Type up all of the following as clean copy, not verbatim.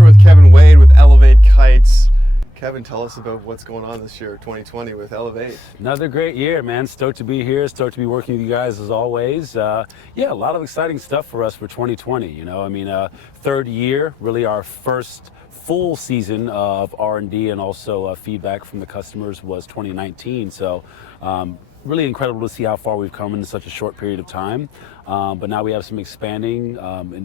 here with Kevin Wade with Eleveight Kites. Kevin, tell us about what's going on this year, 2020, with Eleveight. Another great year, man. Stoked to be here. Stoked to be working with you guys as always. Yeah, a lot of exciting stuff for us for 2020. You know, I mean, third year, really our first full season of R&D and also feedback from the customers was 2019. So really incredible to see how far we've come in such a short period of time. But now we have some expanding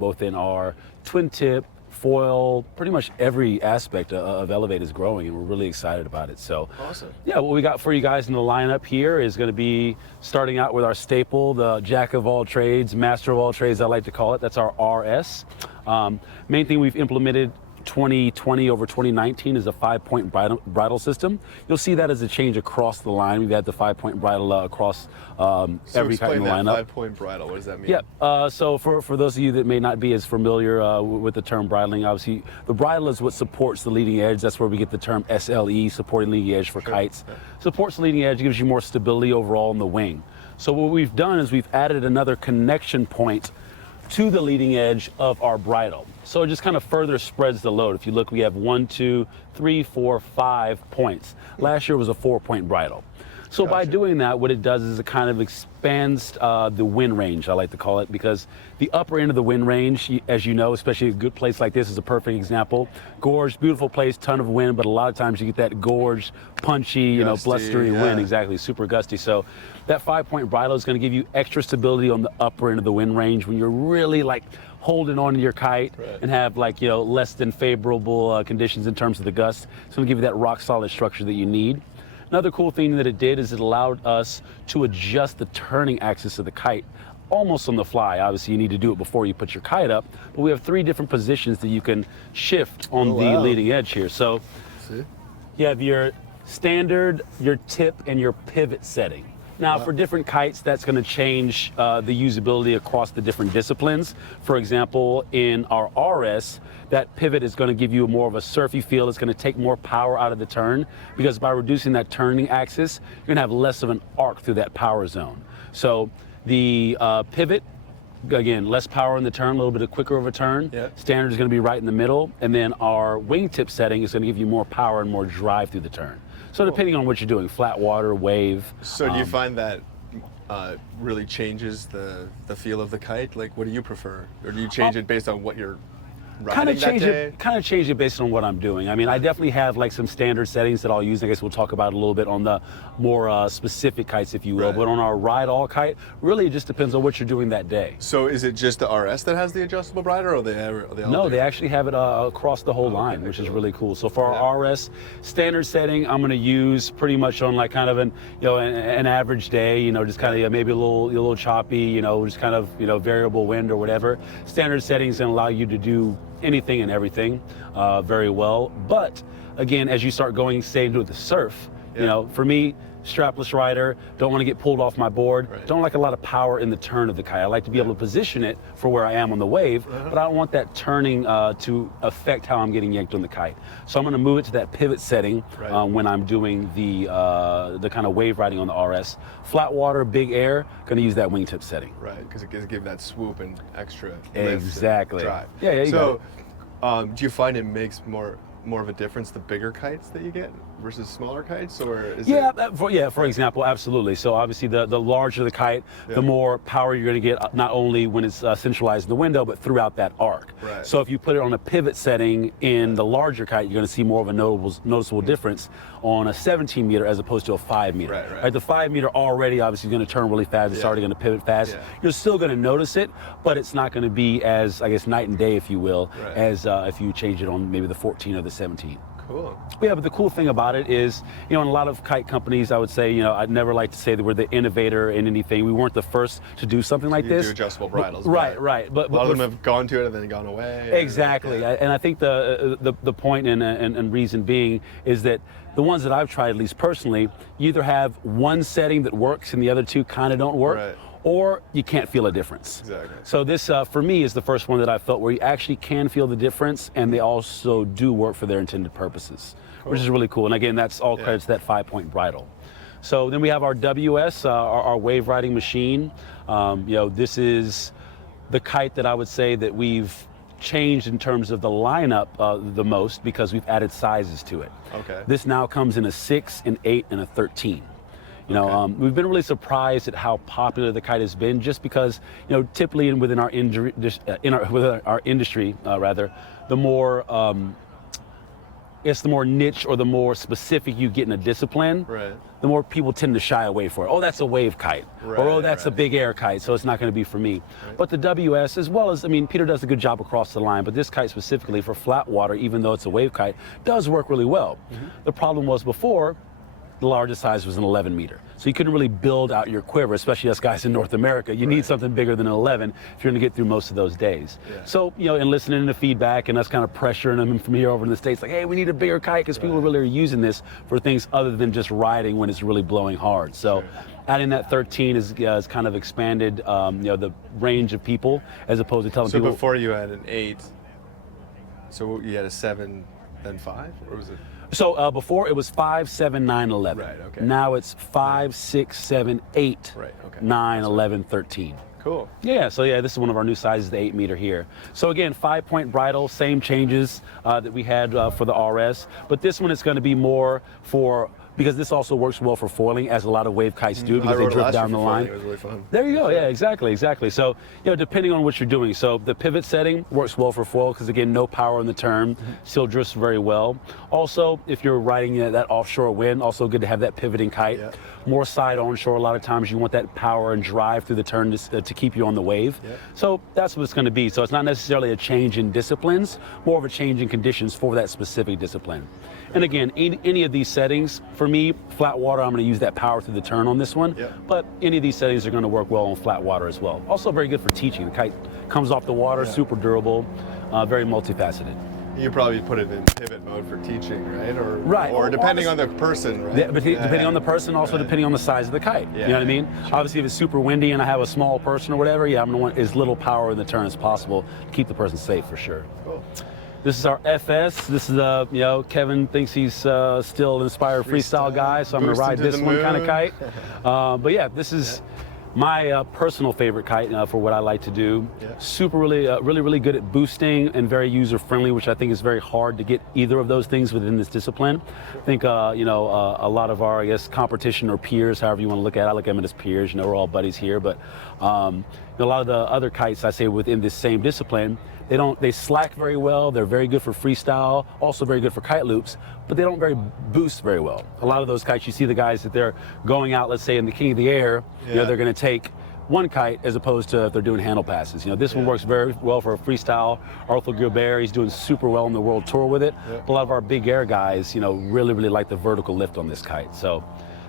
both in our twin tip, foil, pretty much every aspect of Eleveight is growing, and we're really excited about it. So awesome. Yeah, what we got for you guys in the lineup here is going to be starting out with our staple, the jack of all trades, master of all trades, I like to call it. That's our RS. Main thing we've implemented 2020 over 2019 is a 5-point bridle system. You'll see that as a change across the line. We've had the 5-point bridle across every kite in the lineup. 5-point bridle, what does that mean? Yeah, so for those of you that may not be as familiar with the term bridling, obviously the bridle is what supports the leading edge. That's where we get the term SLE, supporting leading edge for kites. Yeah. Supports the leading edge, gives you more stability overall in the wing. So what we've done is we've added another connection point to the leading edge of our bridle. So it just kind of further spreads the load. If you look, we have 1, 2, 3, 4, 5 points. Last year was a 4-point bridle. So by doing that, what it does is it kind of expands the wind range, I like to call it, because the upper end of the wind range, as you know, especially a good place like this is a perfect example. Gorge, beautiful place, ton of wind, but a lot of times you get that gorge, punchy, gusty, blustery wind, exactly, super gusty. So that 5-point bridle is going to give you extra stability on the upper end of the wind range when you're really like holding on to your kite and have less than favorable conditions in terms of the gust. It's going to give you that rock solid structure that you need. Another cool thing that it did is it allowed us to adjust the turning axis of the kite almost on the fly. Obviously you need to do it before you put your kite up, but we have 3 different positions that you can shift on the leading edge here. So you have your standard, your tip, and your pivot setting. Now, for different kites, that's going to change the usability across the different disciplines. For example, in our RS, that pivot is going to give you more of a surfy feel. It's going to take more power out of the turn, because by reducing that turning axis, you're going to have less of an arc through that power zone. So the pivot, again, less power in the turn, a little bit of quicker of a turn. Standard is going to be right in the middle. And then our wingtip setting is going to give you more power and more drive through the turn. So depending on what you're doing, flat water, wave. So do you find that really changes the feel of the kite? Like, what do you prefer? Or do you change it based on what you're riding that day? Kind of change it based on what I'm doing. I mean, I definitely have like some standard settings that I'll use. I guess we'll talk about a little bit on the more specific kites, if you will. But on our ride all kite, really it just depends on what you're doing that day. So is it just the RS that has the adjustable bridle, or they all No, they actually have it across the whole line, which is really cool. So for our RS standard setting, I'm going to use pretty much on like kind of an average day, just kind of maybe a little choppy, just kind of variable wind or whatever. Standard settings going to allow you to do anything and everything very well. But again, as you start going, say, into the surf, for me, strapless rider, don't want to get pulled off my board, don't like a lot of power in the turn of the kite. I like to be able to position it for where I am on the wave, but I don't want that turning to affect how I'm getting yanked on the kite. So I'm going to move it to that pivot setting when I'm doing the kind of wave riding on the RS. Flat water, big air, going to use that wingtip setting. Right, because it gives that swoop and extra exactly. Drive. Yeah, so do you find it makes more of a difference, the bigger kites that you get versus smaller kites, or is for example, absolutely. So obviously the larger the kite, the more power you're going to get, not only when it's centralized in the window, but throughout that arc. So if you put it on a pivot setting in the larger kite, you're going to see more of a noticeable difference on a 17 meter as opposed to a 5 meter. Right, the 5 meter already obviously going to turn really fast. It's already going to pivot fast. You're still going to notice it, but it's not going to be as, I guess, night and day, if you will, as if you change it on maybe the 14 or the 17. Cool. Yeah, but the cool thing about it is, in a lot of kite companies, I would say, I'd never like to say that we're the innovator in anything. We weren't the first to do something like this. Do adjustable bridles. Right. But a lot of them have gone to it and then gone away. Exactly. And I think the point and reason being is that the ones that I've tried, at least personally, you either have one setting that works and the other 2 kind of don't work. Or you can't feel a difference. Exactly. So this, for me, is the first one that I felt where you actually can feel the difference, and they also do work for their intended purposes, which is really cool. And again, that's all credit to that 5-point bridle. So then we have our WS, our wave riding machine. This is the kite that I would say that we've changed in terms of the lineup the most because we've added sizes to it. Okay. This now comes in a 6, an 8, and a 13. You know, Okay. we've been really surprised at how popular the kite has been, just because, you know, typically within our industry, the more it's the more niche or the more specific you get in a discipline, Right. the more people tend to shy away for it. Oh, that's a wave kite, or oh, Right, that's a right. big air kite, so it's not going to be for me. Right. But the WS, as well as, I mean, Peter does a good job across the line, but this kite specifically for flat water, even though it's a wave kite, does work really well. Mm-hmm. The problem was before, the largest size was an 11 meter. So you couldn't really build out your quiver, especially us guys in North America. You need something bigger than an 11 if you're gonna get through most of those days. Yeah. So, you know, and listening to feedback and us kind of pressuring them from here over in the States, like, hey, we need a bigger kite, because people really are using this for things other than just riding when it's really blowing hard. So adding that 13 is kind of expanded, you know, the range of people, as opposed to telling So people. before you had an 8, so you had a 7, then 5, or was it? So before it was 5, 7, 9, 11. Right, okay. Now it's 5, 6, 7, 8, Right, okay. 9, That's 11, 13. Cool. Yeah, so yeah, this is one of our new sizes, the 8 meter here. So again, 5-point bridle, same changes that we had for the RS, but this one is going to be more for, because this also works well for foiling, as a lot of wave kites do, I because they rode it drift last down year the for line. foiling. It was really fun. There you go. Yeah, exactly. So, you know, depending on what you're doing. So the pivot setting works well for foil because, again, no power in the turn, still drifts very well. Also, if you're riding that offshore wind, also good to have that pivoting kite. Yeah. More side onshore, a lot of times you want that power and drive through the turn to keep you on the wave. Yeah. So that's what it's going to be. So it's not necessarily a change in disciplines, more of a change in conditions for that specific discipline. And again, any of these settings, for me, flat water, I'm going to use that power through the turn on this one. Yeah. But any of these settings are going to work well on flat water as well. Also very good for teaching. The kite comes off the water, super durable, very multifaceted. You probably put it in pivot mode for teaching, right? Or Right. Or depending on the person, right? Yeah, but depending on the person, also depending on the size of the kite. Yeah. You know what I mean? Obviously, if it's super windy and I have a small person or whatever, yeah, I'm going to want as little power in the turn as possible to keep the person safe for sure. Cool. This is our FS. This is the, you know, Kevin thinks he's still an inspired freestyle guy, so I'm going to Boosting ride to this the one kind of moon. kite. But yeah, this is my personal favorite kite for what I like to do. Yeah. Super, really good at boosting and very user friendly, which I think is very hard to get either of those things within this discipline. I think, you know, a lot of our, I guess, competition or peers, however you want to look at it, I look at them as peers, you know, we're all buddies here, but a lot of the other kites I say within this same discipline, they slack very well. They're very good for freestyle, also very good for kite loops, but they don't boost very well. A lot of those kites, you see the guys that they're going out, let's say in the King of the Air, you know, they're going to take one kite as opposed to if they're doing handle passes. You know, this one works very well for a freestyle. Arthur Gilbert, he's doing super well on the world tour with it. A lot of our big air guys, you know, really like the vertical lift on this kite. So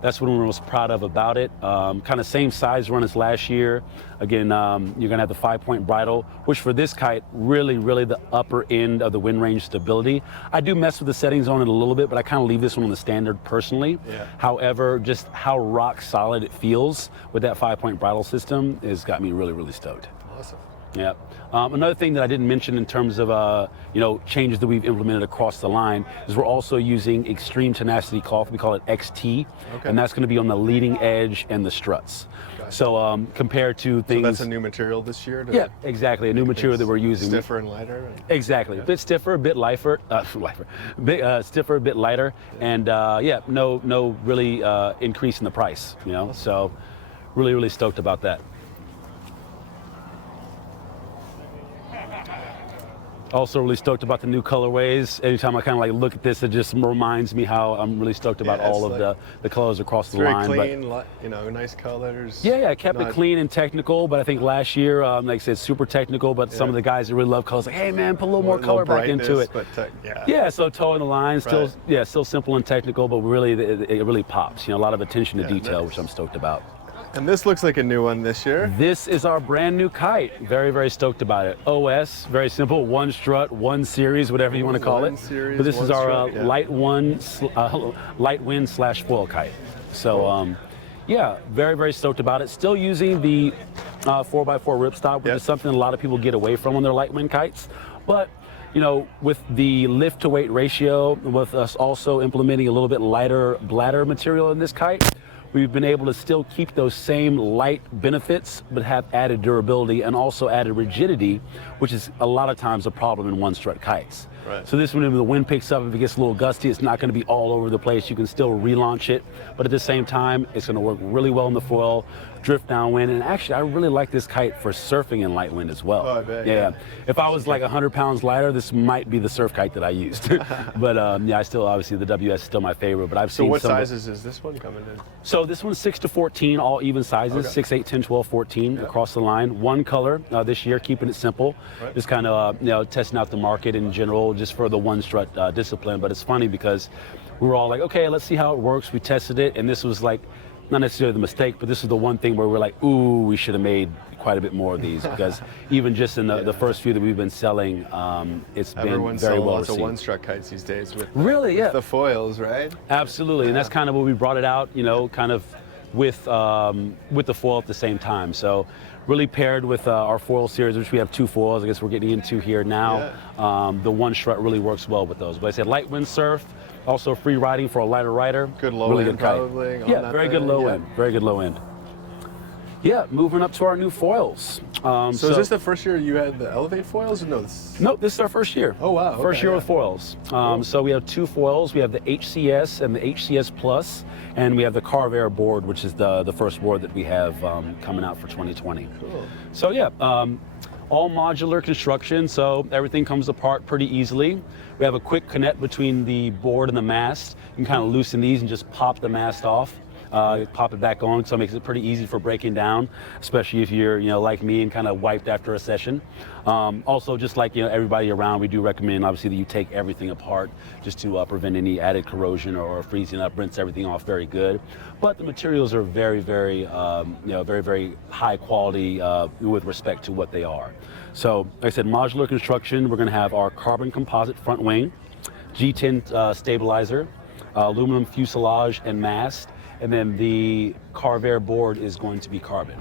that's what we're most proud of about it. Kind of same size run as last year. Again, you're gonna have the 5-point bridle, which for this kite, really the upper end of the wind range stability. I do mess with the settings on it a little bit, but I kind of leave this one on the standard personally. Yeah. However, just how rock solid it feels with that 5-point bridle system has got me really stoked. Awesome. Yeah. Another thing that I didn't mention in terms of you know, changes that we've implemented across the line is we're also using extreme tenacity cloth. We call it XT, and that's going to be on the leading edge and the struts. Gotcha. So compared to things. So that's a new material this year? Yeah, exactly. A new material that we're using. Stiffer and lighter? Exactly. A bit stiffer, a bit lighter, stiffer, a bit lighter, and yeah, no really increase in the price. You know, so really stoked about that. Also really stoked about the new colorways. Anytime I kind of like look at this, it just reminds me how I'm really stoked about all of the colors across the line. Very clean, you know, nice colors. Yeah, I kept it clean and technical, but I think last year, like I said, super technical, but some of the guys that really love colors, like, hey man, put a little more color back into it. But yeah, so toeing the line, still simple and technical, but really, it really pops. You know, a lot of attention to detail, which I'm stoked about. And this looks like a new one this year. This is our brand new kite. Very stoked about it. OS, very simple, one strut, one series, whatever you want to call it. Series, but this is our strut, light wind / foil kite. So yeah, very stoked about it. Still using the 4x4 ripstop, which is something a lot of people get away from on their light wind kites. But you know, with the lift to weight ratio, with us also implementing a little bit lighter bladder material in this kite, we've been able to still keep those same light benefits, but have added durability and also added rigidity, which is a lot of times a problem in one-strut kites. Right. So this one, if the wind picks up, if it gets a little gusty, it's not going to be all over the place. You can still relaunch it, but at the same time, it's going to work really well in the foil, drift downwind, and actually, I really like this kite for surfing in light wind as well. Oh, I bet, yeah. If I was like 100 pounds lighter, this might be the surf kite that I used. But yeah, I still, obviously, the WS is still my favorite, but I've seen So what some sizes is this one coming in? So this one's 6 to 14, all even sizes, Okay. 6, 8, 10, 12, 14 across the line. One color this year, keeping it simple. Right. Just kind of testing out the market in general, just for the one-strut discipline. But it's funny because we were all like, okay, let's see how it works. We tested it, and this was like, not necessarily the mistake, but this is the one thing where we're like, ooh, we should have made quite a bit more of these, because even just in the first few that we've been selling, it's Everyone's been very selling well lots of received. one-strut kites these days with Really, yeah. the foils, right? Absolutely, and that's kind of what we brought it out, kind of with the foil at the same time. So really paired with our foil series, which we have 2 foils, I guess we're getting into here now. The one strut really works well with those. But I said light wind surf, also free riding for a lighter rider. Good low really end good kite. probably on Yeah, that very thing, good low yeah. end, very good low end. Yeah, moving up to our new foils. So is this the first year you had the Eleveight foils? Or no. Nope, this is our first year. Oh, wow, First okay, year yeah. with foils. So we have 2 foils. We have the HCS and the HCS Plus, and we have the Carve Air board, which is the first board that we have coming out for 2020. Cool. So yeah, all modular construction, so everything comes apart pretty easily. We have a quick connect between the board and the mast. You can kind of loosen these and just pop the mast off. Pop it back on, so it makes it pretty easy for breaking down, especially if you're, like me and kind of wiped after a session. Also, just like everybody around, we do recommend obviously that you take everything apart just to prevent any added corrosion or freezing up. Rinse everything off very good. But the materials are very, very, very, very high quality with respect to what they are. So, like I said, modular construction. We're going to have our carbon composite front wing, G10 stabilizer, aluminum fuselage and mast. And then the Carve Air board is going to be carbon.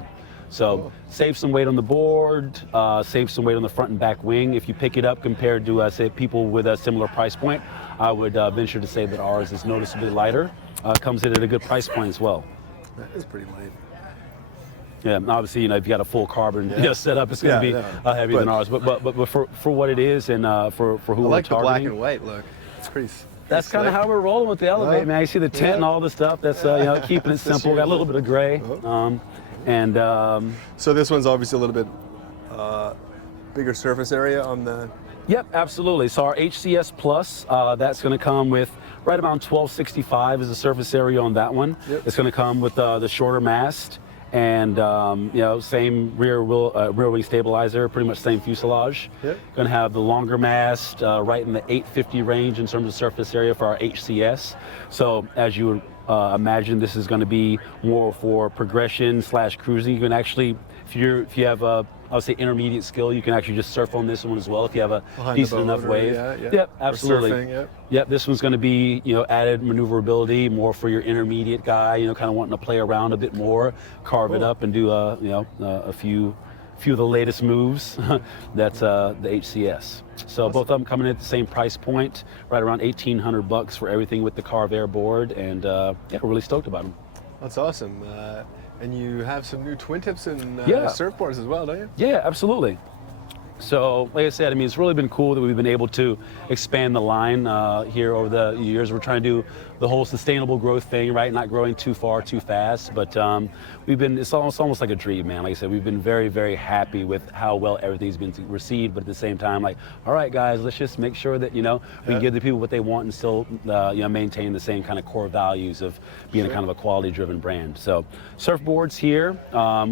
So save some weight on the board, save some weight on the front and back wing. If you pick it up compared to, say, people with a similar price point, I would venture to say that ours is noticeably lighter. Comes in at a good price point as well. That is pretty light. Yeah, and obviously, if you got a full carbon setup, it's going to be heavier than ours. But for what it is and for who I we're like the black targeting. and white look. It's pretty. That's kind of how we're rolling with the Eleveight, man. You see the tint and all the stuff. That's keeping it simple. Got a little bit of gray, So this one's obviously a little bit bigger surface area on the. Yep, absolutely. So our HCS Plus, that's going to come with right around 1265 is the surface area on that one. Yep. It's going to come with the shorter mast and same rear wing stabilizer, pretty much same fuselage. Yep. Going to have the longer mast, right in the 850 range in terms of surface area for our HCS. So as you would imagine, this is going to be more for progression / cruising. You can actually, if you have a, I would say intermediate skill, you can actually just surf on this one as well if you have a Behind the decent enough boat or- wave. yeah. Yep, Or absolutely. surfing, Yep, this one's going to be added maneuverability, more for your intermediate guy, kind of wanting to play around a bit more, carve it up and do a few of the latest moves. That's the HCS. So both of them coming in at the same price point, right around $1,800 for everything with the Carve Air board, and we're really stoked about them. That's awesome. And you have some new twin tips and surfboards as well, don't you? Yeah, absolutely. So, like I said, it's really been cool that we've been able to expand the line here over the years. We're trying to do the whole sustainable growth thing, right? Not growing too far, too fast. But it's almost like a dream, man. Like I said, we've been very, very happy with how well everything's been received. But at the same time, like, all right, guys, let's just make sure that, we can give the people what they want and still, maintain the same kind of core values of being a kind of a quality-driven brand. So, surfboards here,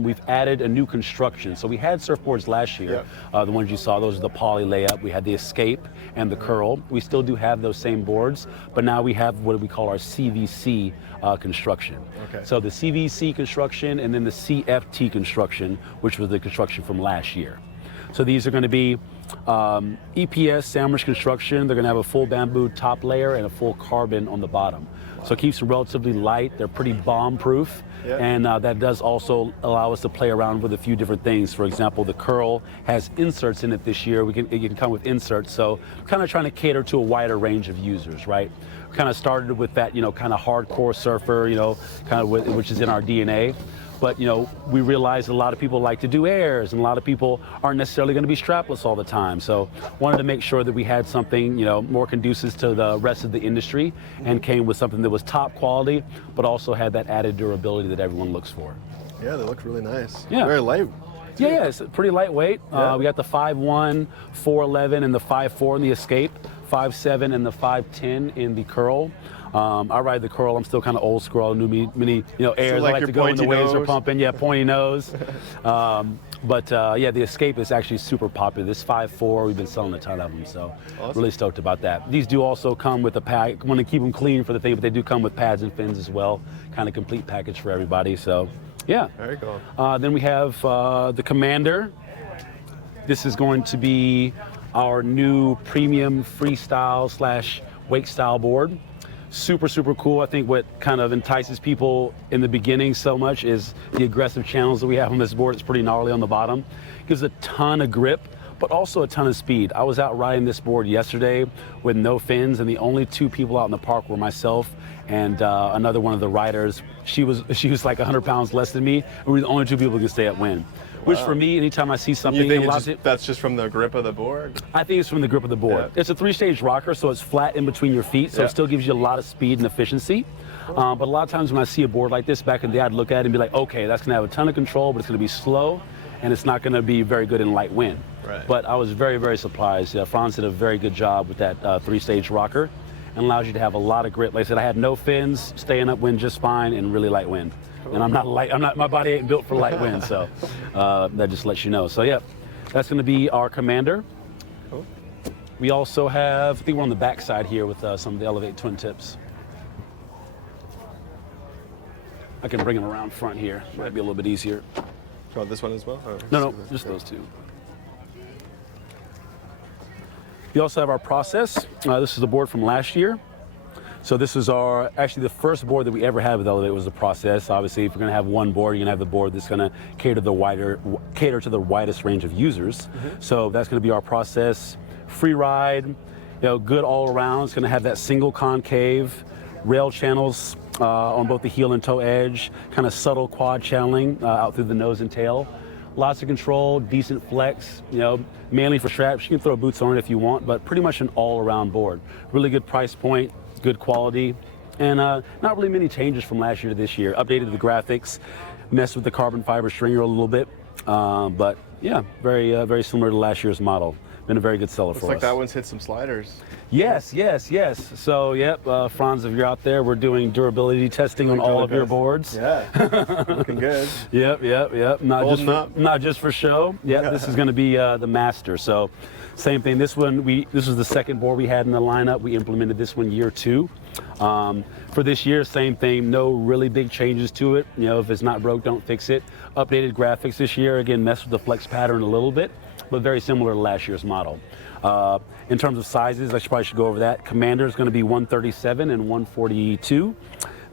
we've added a new construction. So we had surfboards last year. The ones you saw, those are the poly layup. We had the Escape and the Curl. We still do have those same boards, but now we have what we call our CVC construction. Okay. So the CVC construction and then the CFT construction, which was the construction from last year. So these are going to be EPS sandwich construction. They're going to have a full bamboo top layer and a full carbon on the bottom. So it keeps them relatively light. They're pretty bomb-proof, and that does also allow us to play around with a few different things. For example, the curl has inserts in it this year. It can come with inserts, so kind of trying to cater to a wider range of users, right? We kind of started with that, kind of hardcore surfer, which is in our DNA. But, we realized a lot of people like to do airs, and a lot of people aren't necessarily going to be strapless all the time. So wanted to make sure that we had something, more conducive to the rest of the industry, and came with something that was top quality, but also had that added durability that everyone looks for. Yeah, they look really nice. Yeah. Very light. Yeah, it's pretty lightweight. Yeah. We got the 5.1, 4.11, and the 5.4 in the Escape, 5.7 and the 5.10 in the Curl. I ride the Curl. I'm still kind of old school, many airs. like I like your to go when the pointy waves are nose. pumping. Yeah, pointy nose. But the Escape is actually super popular. This 5.4, we've been selling a ton of them, so Awesome. really stoked about that. These do also come with a pack. Want to keep them clean for the thing, but they do come with pads and fins as well. Kind of complete package for everybody. So, yeah. Very cool. Then we have the Commander. This is going to be our new premium freestyle / wake style board. Super, super cool. I think what kind of entices people in the beginning so much is the aggressive channels that we have on this board. It's pretty gnarly on the bottom. Gives a ton of grip, but also a ton of speed. I was out riding this board yesterday with no fins, and the only two people out in the park were myself and another one of the riders. She was like 100 pounds less than me, and we were the only two people who could stay at wind. Which for me, anytime I see something, You think that's just from the grip of the board? I think it's from the grip of the board. Yeah. It's a 3-stage rocker, so it's flat in between your feet, so it still gives you a lot of speed and efficiency. But a lot of times when I see a board like this back in the day, I'd look at it and be like, okay, that's going to have a ton of control, but it's going to be slow, and it's not going to be very good in light wind. Right. But I was very, very surprised. Franz did a very good job with that 3-stage rocker, and allows you to have a lot of grip. Like I said, I had no fins, staying upwind just fine, and really light wind. And my body ain't built for light wind, so that just lets you know. So yeah, that's going to be our Commander. Cool. We also have, I think we're on the back side here with some of the Eleveight twin tips. I can bring them around front here. Might be a little bit easier. Do you want this one as well? Or No, just those two. We also have our Process. This is the board from last year. So this is actually the first board that we ever had with Eleveight was the Process. Obviously, if you're going to have one board, you're going to have the board that's going to cater to the widest range of users. So that's going to be our Process. Free ride, good all around. It's going to have that single concave, rail channels on both the heel and toe edge, kind of subtle quad channeling out through the nose and tail. Lots of control, decent flex, mainly for straps. You can throw boots on it if you want, but pretty much an all-around board. Really good price point, good quality, and not really many changes from last year to this year. Updated the graphics, messed with the carbon fiber stringer a little bit, but yeah, very similar to last year's model. Been a very good seller for us. Looks like that one's hit some sliders. Yes. So, yep, Franz, if you're out there, we're doing durability testing on all of your boards. Yeah, looking good. Yep. Not just for show. Yep, this is going to be the Master. So, same thing. This was the second board we had in the lineup. We implemented this one year 2. For this year, same thing. No really big changes to it. If it's not broke, don't fix it. Updated graphics this year. Again, messed with the flex pattern a little bit, but very similar to last year's model. In terms of sizes, I probably should go over that. Commander is going to be 137 and 142.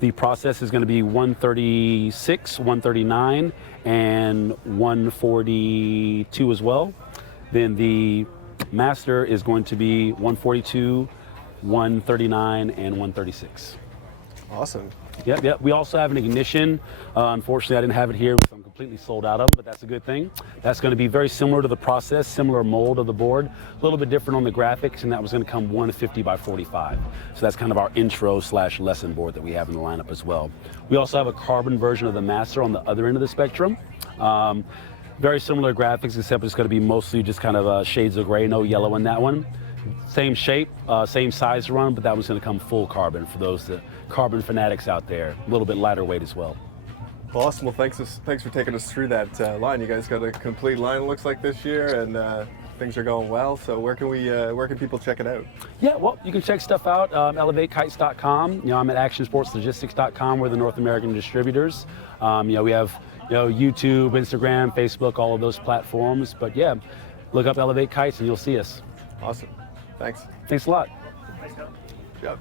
The Process is going to be 136, 139, and 142 as well. Then the Master is going to be 142, 139, and 136. Awesome. Yep. We also have an Ignition. Unfortunately, I didn't have it here because I'm completely sold out of them, but that's a good thing. That's going to be very similar to the Process, similar mold of the board, a little bit different on the graphics, and that was going to come 150 by 45. So that's kind of our intro / lesson board that we have in the lineup as well. We also have a carbon version of the Master on the other end of the spectrum. Very similar graphics, except it's going to be mostly just kind of shades of gray, no yellow in that one. Same shape, same size run, but that one's going to come full carbon for those carbon fanatics out there. A little bit lighter weight as well. Awesome. Well, thanks for taking us through that line. You guys got a complete line, it looks like, this year, and things are going well. So where can people check it out? Yeah, well, you can check stuff out. EleveightKites.com. I'm at ActionSportsLogistics.com. We're the North American distributors. We have YouTube, Instagram, Facebook, all of those platforms. But yeah, Look up Eleveight Kites and you'll see us. Awesome. Thanks. Thanks a lot. Good job.